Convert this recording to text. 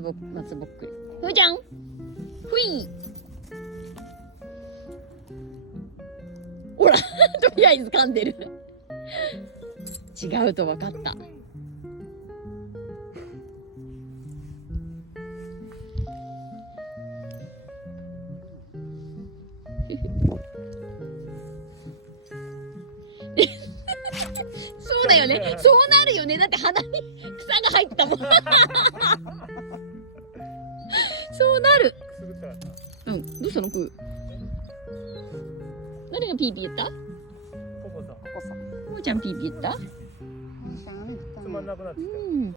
松ぼっくり。ふーちゃん、ふい。ほら、とりあえず噛んでる。違うと分かった。そうだよね。そうなるよね。だって鼻に草が入ったもん。そうなる。うん。どうしたの、プー。誰がピーピー言った？ここさ。もーちゃんピーピー言った？つまんなくなってきた。うん。